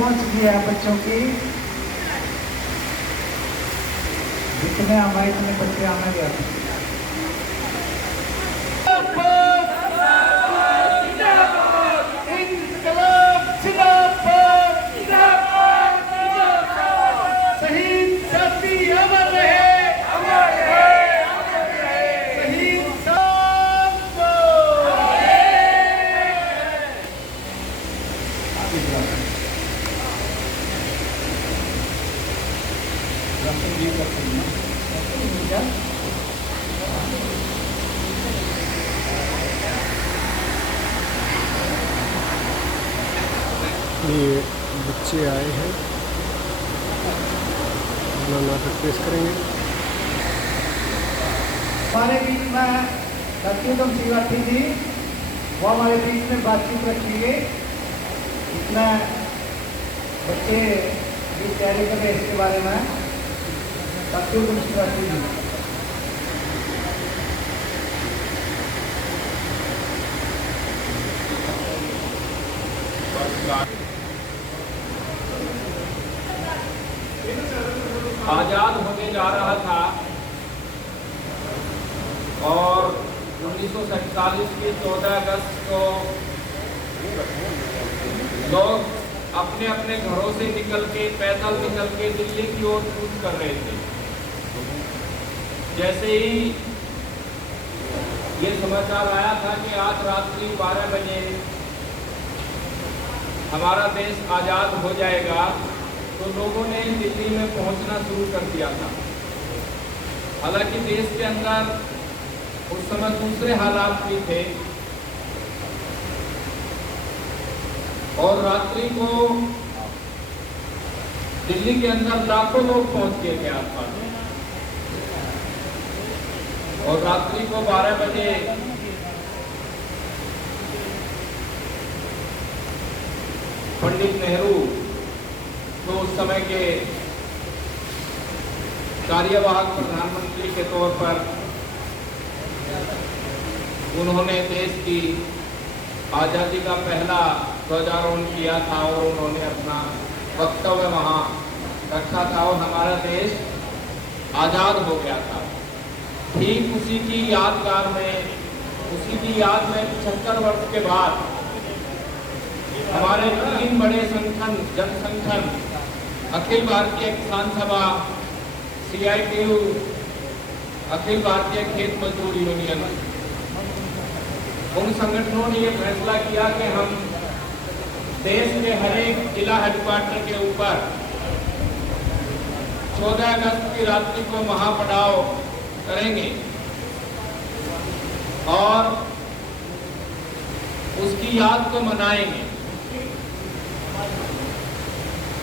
पहुंच गया बच्चों की। जितने आए इतने बच्चे आने गए। ये बच्चे आए हैं, अपना नाटक पेश करेंगे। हमारे बीच में सत्यम श्रीवाठी जी वो हमारे बीच में बातचीत रखेंगे। इसमें बच्चे भी तैयारी कर रहे हैं इसके बारे में। सत्यम श्रीवाठी जी आजाद होने जा रहा था और 1947 की 14 अगस्त को लोग अपने अपने घरों से निकल के पैदल निकल के दिल्ली की ओर कूच कर रहे थे। जैसे ही ये समाचार आया था कि आज रात्रि 12 बजे हमारा देश आजाद हो जाएगा, तो लोगों ने दिल्ली में पहुंचना शुरू कर दिया था। हालांकि देश के अंदर उस समय दूसरे हालात भी थे और रात्रि को दिल्ली के अंदर लाखों लोग पहुंच गए थे आसपास। और रात्रि को 12 बजे पंडित नेहरू तो उस समय के कार्यवाहक प्रधानमंत्री के तौर पर उन्होंने देश की आज़ादी का पहला ध्वजारोहण किया था और उन्होंने अपना वक्तव्य वहाँ रखा था और हमारा देश आज़ाद हो गया था। ठीक उसी की यादगार में, उसी की याद में 75 वर्ष के बाद हमारे 3 बड़े संगठन, जनसंगठन, अखिल भारतीय किसान सभा, CITU, अखिल भारतीय खेत मजदूर यूनियन, उन संगठनों ने ये फैसला किया कि हम देश के हर एक जिला हेडक्वार्टर के ऊपर 14 अगस्त की रात्रि को महापड़ाव करेंगे और उसकी याद को मनाएंगे।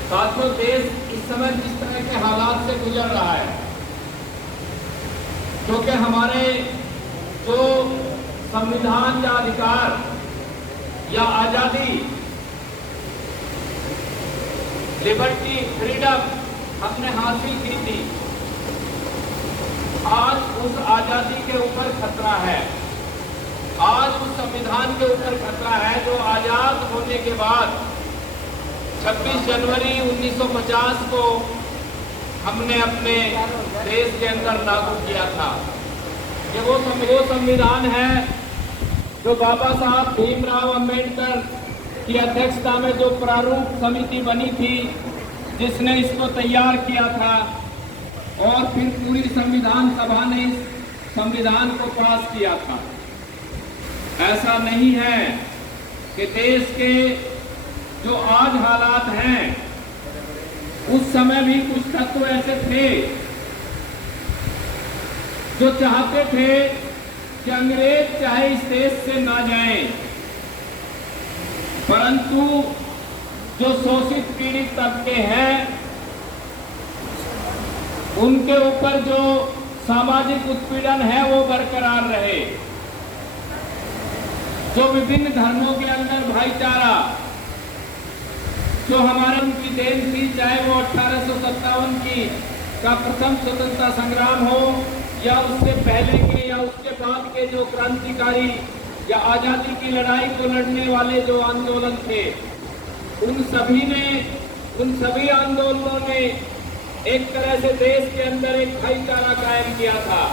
साथियों, देश इस समय जिस तरह के हालात से गुजर रहा है, क्योंकि हमारे जो संविधान या अधिकार या आजादी, लिबर्टी, फ्रीडम हमने हासिल की थी, आज उस आजादी के ऊपर खतरा है। आज उस संविधान के ऊपर खतरा है जो आजाद होने के बाद 26 जनवरी 1950 को हमने अपने देश के अंदर लागू किया था। ये वो संविधान है जो बाबा साहब भीमराव अंबेडकर की अध्यक्षता में जो प्रारूप समिति बनी थी, जिसने इसको तैयार किया था और फिर पूरी संविधान सभा ने इस संविधान को पास किया था। ऐसा नहीं है कि देश के जो आज हालात हैं, उस समय भी कुछ तत्व ऐसे थे जो चाहते थे कि अंग्रेज चाहे इस देश से ना जाएं, परंतु जो शोषित पीड़ित तबके हैं उनके ऊपर जो सामाजिक उत्पीड़न है वो बरकरार रहे। जो विभिन्न धर्मों के अंदर भाईचारा जो हमारे उनकी देन थी, चाहे वो 1857 की का प्रथम स्वतंत्रता संग्राम हो या उससे पहले के या उसके बाद के जो क्रांतिकारी या आजादी की लड़ाई को लड़ने वाले जो आंदोलन थे, उन सभी ने उन सभी आंदोलनों ने एक तरह से देश के अंदर एक भाईचारा कायम किया था।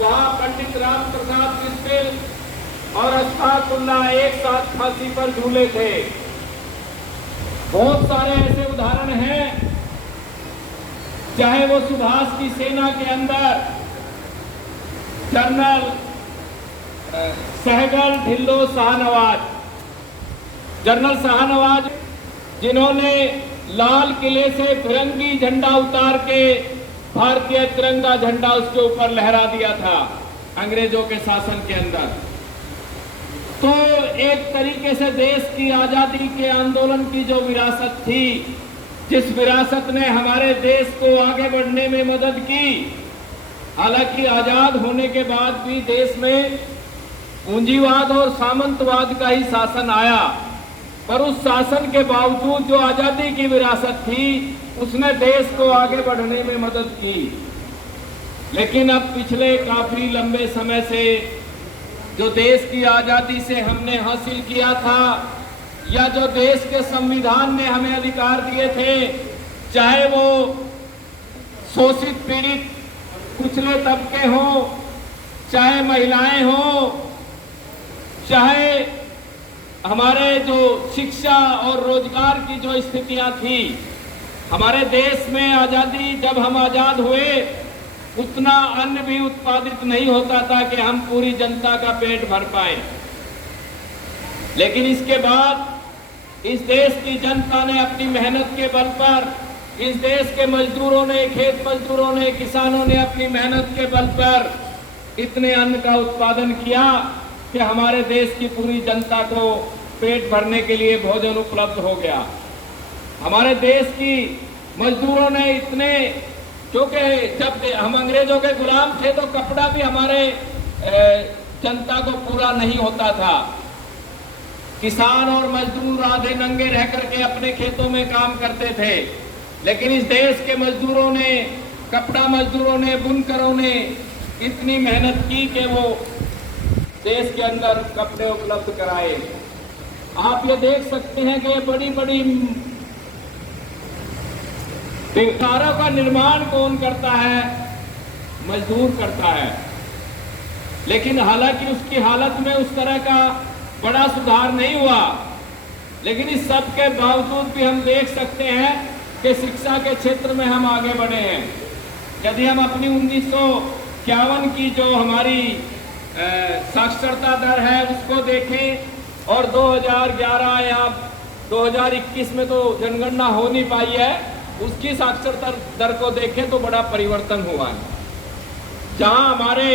वहां पंडित राम प्रसाद बिस्मिल और अशफाकुल्लाह एक साथ फांसी पर झूले थे। बहुत सारे ऐसे उदाहरण हैं, चाहे वो सुभाष की सेना के अंदर जनरल सहगल ढिल्लो शाहनवाज, जनरल शाहनवाज जिन्होंने लाल किले से फिरंगी झंडा उतार के भारतीय तिरंगा झंडा उसके ऊपर लहरा दिया था अंग्रेजों के शासन के अंदर। तो एक तरीके से देश की आजादी के आंदोलन की जो विरासत थी, जिस विरासत ने हमारे देश को आगे बढ़ने में मदद की, हालांकि आजाद होने के बाद भी देश में पूंजीवाद और सामंतवाद का ही शासन आया, पर उस शासन के बावजूद जो आजादी की विरासत थी उसने देश को आगे बढ़ने में मदद की। लेकिन अब पिछले काफी लंबे समय से जो देश की आजादी से हमने हासिल किया था, या जो देश के संविधान ने हमें अधिकार दिए थे, चाहे वो शोषित पीड़ित पिछले तबके हों, चाहे महिलाएं हों, चाहे हमारे जो शिक्षा और रोजगार की जो स्थितियां थी, हमारे देश में आजादी जब हम आजाद हुए उतना अन्न भी उत्पादित नहीं होता था कि हम पूरी जनता का पेट भर पाए। लेकिन इसके बाद इस देश की जनता ने अपनी मेहनत के बल पर, इस देश के मजदूरों ने, खेत मजदूरों ने, किसानों ने अपनी मेहनत के बल पर इतने अन्न का उत्पादन किया कि हमारे देश की पूरी जनता को पेट भरने के लिए भोजन उपलब्ध हो गया। हमारे देश की मजदूरों ने इतने, क्योंकि जब हम अंग्रेजों के गुलाम थे तो कपड़ा भी हमारे जनता को पूरा नहीं होता था। किसान और मजदूर आधे नंगे रह करके अपने खेतों में काम करते थे, लेकिन इस देश के मजदूरों ने, कपड़ा मजदूरों ने, बुनकरों ने इतनी मेहनत की कि वो देश के अंदर कपड़े उपलब्ध कराए। आप ये देख सकते हैं कि बड़ी बड़ी कारों का निर्माण कौन करता है? मजदूर करता है। लेकिन हालांकि उसकी हालत में उस तरह का बड़ा सुधार नहीं हुआ, लेकिन इस सब के बावजूद भी हम देख सकते हैं कि शिक्षा के क्षेत्र में हम आगे बढ़े हैं। यदि हम अपनी 1951 की जो हमारी साक्षरता दर है उसको देखें और 2011 या 2021 में तो जनगणना हो नहीं पाई है, उसकी साक्षरता दर को देखें तो बड़ा परिवर्तन हुआ है। जहां हमारे